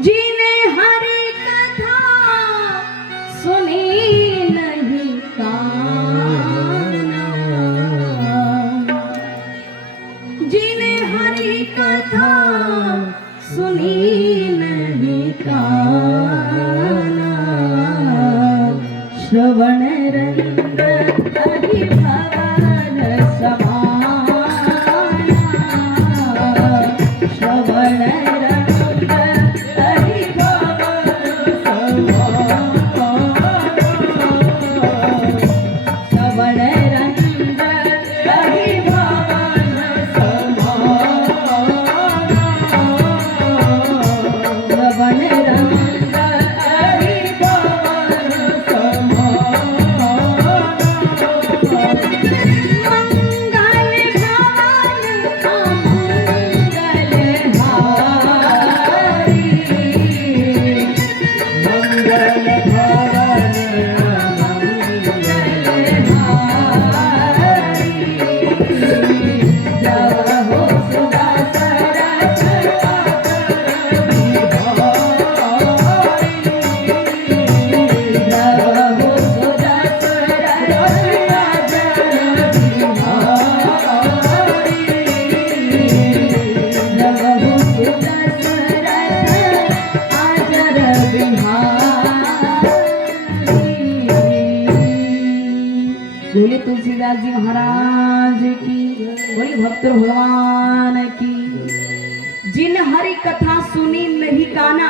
जिने हरि कथा सुनी नहीं काना, जिने हरि कथा सुनी नहीं काना, श्रवण रंग हरि भवन समाना, श्रवण रंग हरि भवन समाना, श्रवण रंग हरि भवन समाना, श्रवण रंग हरि भवन समाना, मंगल भवन अमंगल हारी, मंगल भवन अमंगल हारी, जब हो सुधा सरथ बोले तुलसीदास जी महाराज की, बोले भक्त भगवान की। जिन हरि कथा सुनी नहीं काना,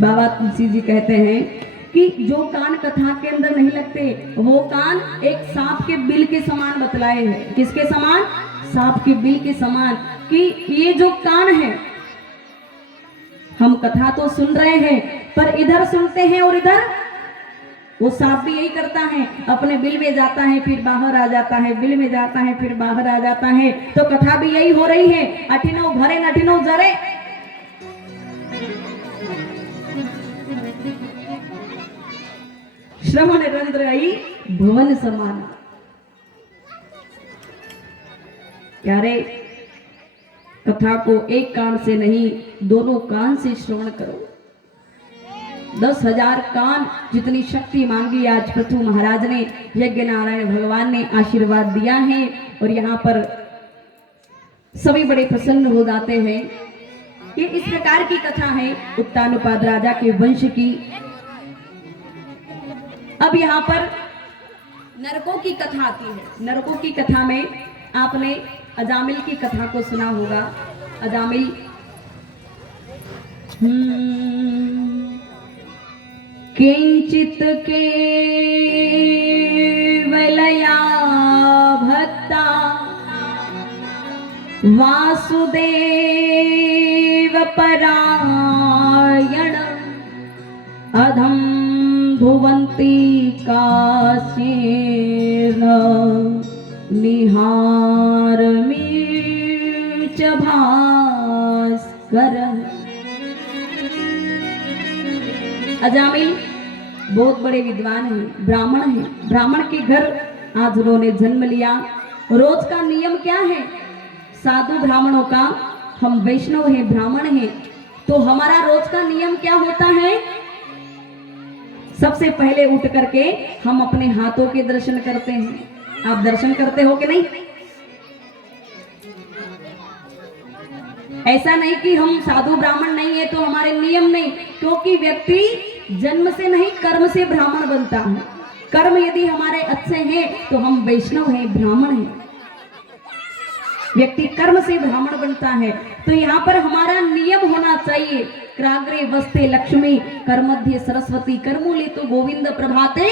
बाबा तुलसी जी कहते हैं कि जो कान कथा के अंदर नहीं लगते वो कान एक सांप के बिल के समान बतलाए हैं। किसके समान? सांप के बिल के समान। कि ये जो कान है, हम कथा तो सुन रहे हैं पर इधर सुनते हैं और इधर वो सांप भी यही करता है, अपने बिल में जाता है फिर बाहर आ जाता है, बिल में जाता है फिर बाहर आ जाता है। तो कथा भी यही हो रही है, अठिनो भरे नठिनो जरे। श्रवण रंध्र आई भवन समाना। यारे कथा को एक कान से नहीं, दोनों कान से श्रवण करो। 10,000 कान जितनी शक्ति मांगी आज पृथु महाराज ने, यज्ञ नारायण भगवान ने आशीर्वाद दिया है और यहाँ पर सभी बड़े प्रसन्न हो जाते हैं। ये इस प्रकार की कथा है उत्तानुपाद राजा के वंश की। अब यहाँ पर नरकों की कथा आती है। नरकों की कथा में आपने अजामिल की कथा को सुना होगा। अजामिल किंचित केवलया भक्ता वासुदेव परायण अधम भुवन्ति कासेन निहारमीच भास्कर। अजामिल बहुत बड़े विद्वान हैं, ब्राह्मण हैं। ब्राह्मण के घर आज उन्होंने जन्म लिया। रोज का नियम क्या है? साधु ब्राह्मणों का, हम वैष्णव हैं, ब्राह्मण हैं, तो हमारा रोज का नियम क्या होता है? सबसे पहले उठ करके हम अपने हाथों के दर्शन करते हैं। आप दर्शन करते हो कि नहीं? ऐसा नहीं कि हम साधु ब्राह्मण नहीं है तो हमारे नियम नहीं, क्योंकि व्यक्ति जन्म से नहीं कर्म से ब्राह्मण बनता है। कर्म यदि हमारे अच्छे हैं तो हम वैष्णव हैं, ब्राह्मण हैं। व्यक्ति कर्म से ब्राह्मण बनता है। तो यहाँ पर हमारा नियम होना चाहिए, क्राग्रे वस्ते लक्ष्मी कर मध्य सरस्वती कर मूले तो गोविंद प्रभाते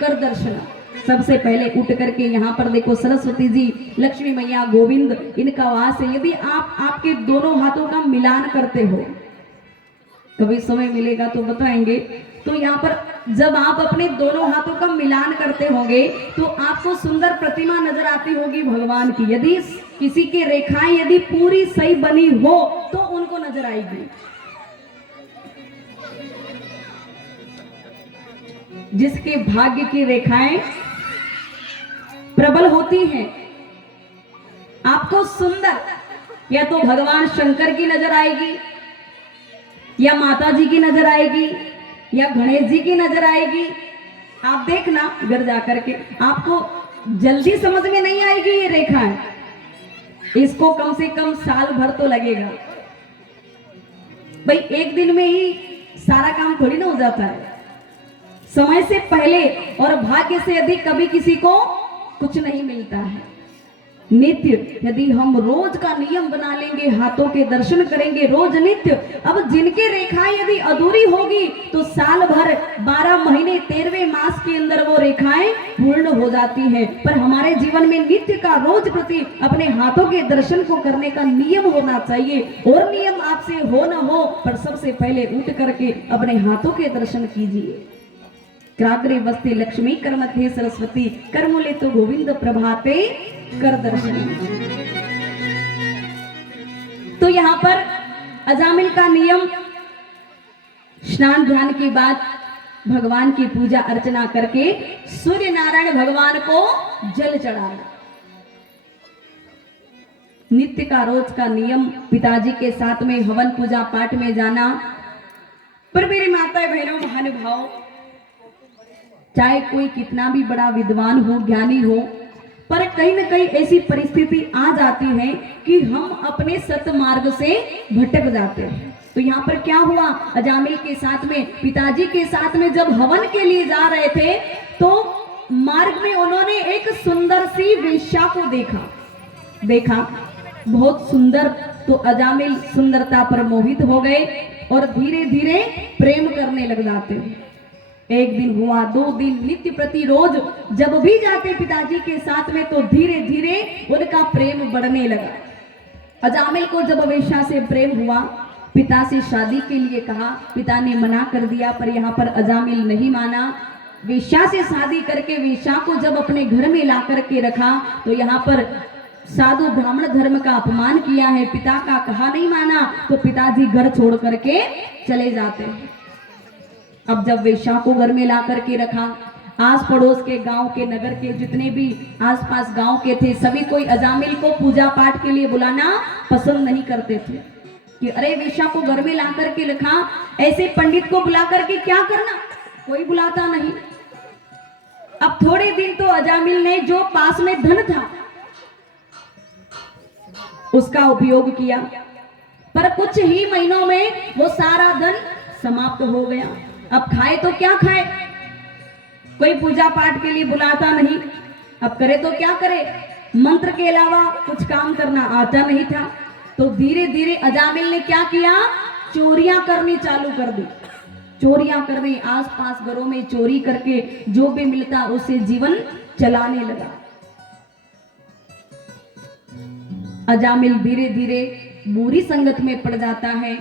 कर दर्शन। सबसे पहले उठ करके यहाँ पर देखो सरस्वती जी, लक्ष्मी मैया, गोविंद, इनका वास है। यदि आप आपके दोनों हाथों का मिलान करते हो, कभी समय मिलेगा तो बताएंगे, तो यहाँ पर जब आप अपने दोनों हाथों का मिलान करते होंगे तो आपको सुंदर प्रतिमा नजर आती होगी भगवान की। यदि किसी की रेखाएं यदि पूरी सही बनी हो तो उनको नजर आएगी। जिसके भाग्य की रेखाएं प्रबल होती हैं, आपको सुंदर या तो भगवान शंकर की नजर आएगी, या माता जी की नजर आएगी, या गणेश जी की नजर आएगी। आप देखना घर जाकर के, आपको जल्दी समझ में नहीं आएगी ये रेखाएं, इसको कम से कम साल भर तो लगेगा। भाई एक दिन में ही सारा काम थोड़ी ना हो जाता है। समय से पहले और भाग्य से अधिक कभी किसी को कुछ नहीं मिलता है। नित्य यदि हम रोज का नियम बना लेंगे, हाथों के दर्शन करेंगे रोज नित्य, अब जिनकी रेखाएं यदि अधूरी होगी तो साल भर 12 महीने 13वें मास के अंदर वो रेखाएं पूर्ण हो जाती हैं। पर हमारे जीवन में नित्य का रोज प्रति अपने हाथों के दर्शन को करने का नियम होना चाहिए। और नियम आपसे हो न हो, पर सबसे पहले उठ करके अपने हाथों के दर्शन कीजिए। क्राग्रे वस्ते लक्ष्मी कर मध्ये सरस्वती कर मूले तो गोविंद प्रभाते कर दर्शन। तो यहाँ पर अजामिल का नियम, स्नान ध्यान के बाद भगवान की पूजा अर्चना करके सूर्य नारायण भगवान को जल चढ़ाना। नित्य का रोज का नियम, पिताजी के साथ में हवन पूजा पाठ में जाना। पर मेरी माता बहनों महानुभाव, चाहे कोई कितना भी बड़ा विद्वान हो, ज्ञानी हो, पर कहीं न कहीं ऐसी परिस्थिति आ जाती है कि हम अपने सतमार्ग से भटक जाते हैं। तो यहाँ पर क्या हुआ, अजामिल के साथ में, पिताजी के साथ में जब हवन के लिए जा रहे थे तो मार्ग में उन्होंने एक सुंदर सी वेश्या को देखा बहुत सुंदर। तो अजामिल सुंदरता पर मोहित हो गए और धीरे धीरे प्रेम करने लग जाते हैं। एक दिन हुआ, 2 दिन, नित्य प्रतिरोज जब भी जाते पिताजी के साथ में तो धीरे धीरे उनका प्रेम बढ़ने लगा। अजामिल को जब वेश्या से प्रेम हुआ, पिता से शादी के लिए कहा, पिता ने मना कर दिया, पर यहाँ पर अजामिल नहीं माना। वेश्या से शादी करके वेश्या को जब अपने घर में ला करके रखा तो यहाँ पर साधु ब्राह्मण धर्म का अपमान किया है, पिता का कहा नहीं माना, तो पिताजी घर छोड़ करके चले जाते हैं। अब जब वेश्या को घर में ला करके रखा, आस पड़ोस के गांव के, नगर के जितने भी आसपास गांव के थे, सभी कोई अजामिल को पूजा पाठ के लिए बुलाना पसंद नहीं करते थे कि अरे वेश्या को घर में ला करके रखा, ऐसे पंडित को बुला करके क्या करना, कोई बुलाता नहीं। अब थोड़े दिन तो अजामिल ने जो पास में धन था उसका उपयोग किया, पर कुछ ही महीनों में वो सारा धन समाप्त हो गया। अब खाए तो क्या खाए, कोई पूजा पाठ के लिए बुलाता नहीं, अब करे तो क्या करे, मंत्र के अलावा कुछ काम करना आता नहीं था। तो धीरे धीरे अजामिल ने क्या किया, चोरियां करनी चालू कर दी। चोरियां करने, आसपास घरों में चोरी करके जो भी मिलता उससे जीवन चलाने लगा। अजामिल धीरे धीरे बुरी संगत में पड़ जाता है।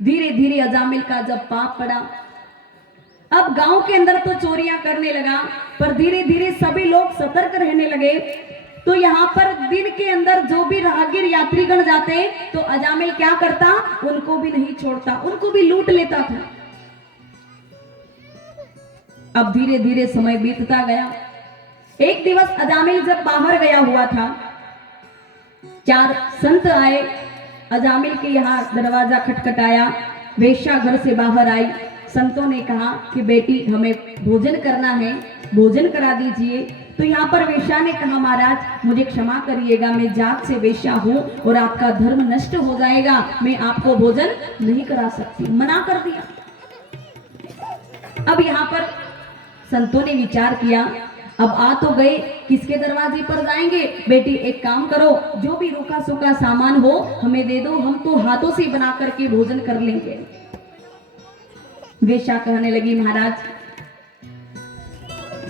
धीरे धीरे अजामिल का जब पाप पड़ा, अब गांव के अंदर तो चोरियां करने लगा, पर धीरे धीरे सभी लोग सतर्क रहने लगे। तो यहाँ पर दिन के अंदर जो भी राहगीर यात्रीगण जाते तो अजामिल क्या करता, उनको भी नहीं छोड़ता, उनको भी लूट लेता था। अब धीरे धीरे समय बीतता गया। एक दिवस अजामिल जब बाहर गया हुआ था, 4 संत आए, अजामिल के यहाँ दरवाजा खटखटाया, वेश्या घर से बाहर आई। संतों ने कहा कि बेटी हमें भोजन करना है, भोजन करा दीजिए। तो यहाँ पर वेश्या ने कहा, महाराज मुझे क्षमा करिएगा, मैं जात से वेश्या हूँ और आपका धर्म नष्ट हो जाएगा, मैं आपको भोजन नहीं करा सकती, मना कर दिया। अब यहाँ पर संतों ने विचार किया, अब आ तो गए, किसके दरवाजे पर जाएंगे, बेटी एक काम करो, जो भी रूखा सूखा सामान हो हमें दे दो, हम तो हाथों से बना करके भोजन कर लेंगे। वेश्या कहने लगी, महाराज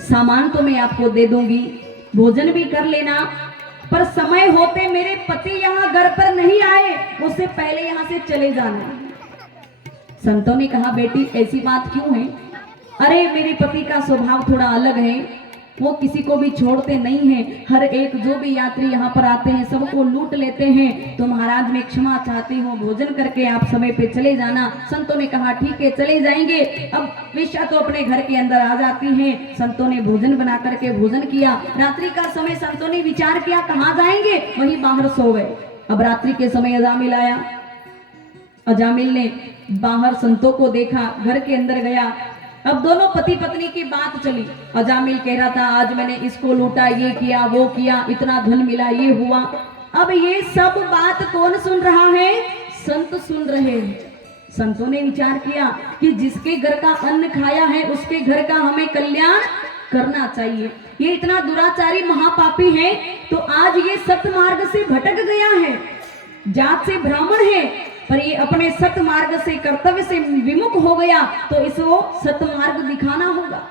सामान तो मैं आपको दे दूंगी, भोजन भी कर लेना, पर समय होते मेरे पति यहाँ घर पर नहीं आए उससे पहले यहाँ से चले जाना। संतों ने कहा, बेटी ऐसी बात क्यों है, अरे मेरे पति का स्वभाव थोड़ा अलग है, वो किसी को भी छोड़ते नहीं हैं, हर एक जो भी यात्री यहाँ पर आते हैं सबको लूट लेते हैं। तो महाराज मैं क्षमा चाहती हूँ, भोजन करके आप समय पे चले जाना। संतों ने कहा ठीक है चले जाएंगे। अब वेश्या तो अपने घर के अंदर आ जाती हैं। संतों ने भोजन बना करके भोजन किया। रात्रि का समय संतों ने विचार किया कहाँ जाएंगे, वहीं बाहर सो गए। अब रात्रि के समय अजामिल आया। अजामिल ने बाहर संतों को देखा, घर के अंदर गया। अब दोनों पति पत्नी की बात चली। अजामिल कह रहा था आज मैंने इसको लूटा, ये किया, वो किया, इतना धन मिला, ये हुआ। अब ये सब बात कौन सुन रहा है? संत सुन रहे हैं। संतों ने विचार किया कि जिसके घर का अन्न खाया है उसके घर का हमें कल्याण करना चाहिए। ये इतना दुराचारी महापापी है तो आज ये सत्य मार्ग से भटक गया है, जात से ब्राह्मण है, पर ये अपने सत्य मार्ग से, कर्तव्य से विमुख हो गया, तो इसको सत्य मार्ग दिखाना होगा।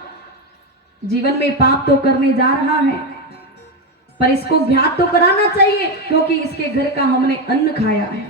जीवन में पाप तो करने जा रहा है पर इसको ज्ञात तो कराना चाहिए, क्योंकि इसके घर का हमने अन्न खाया है।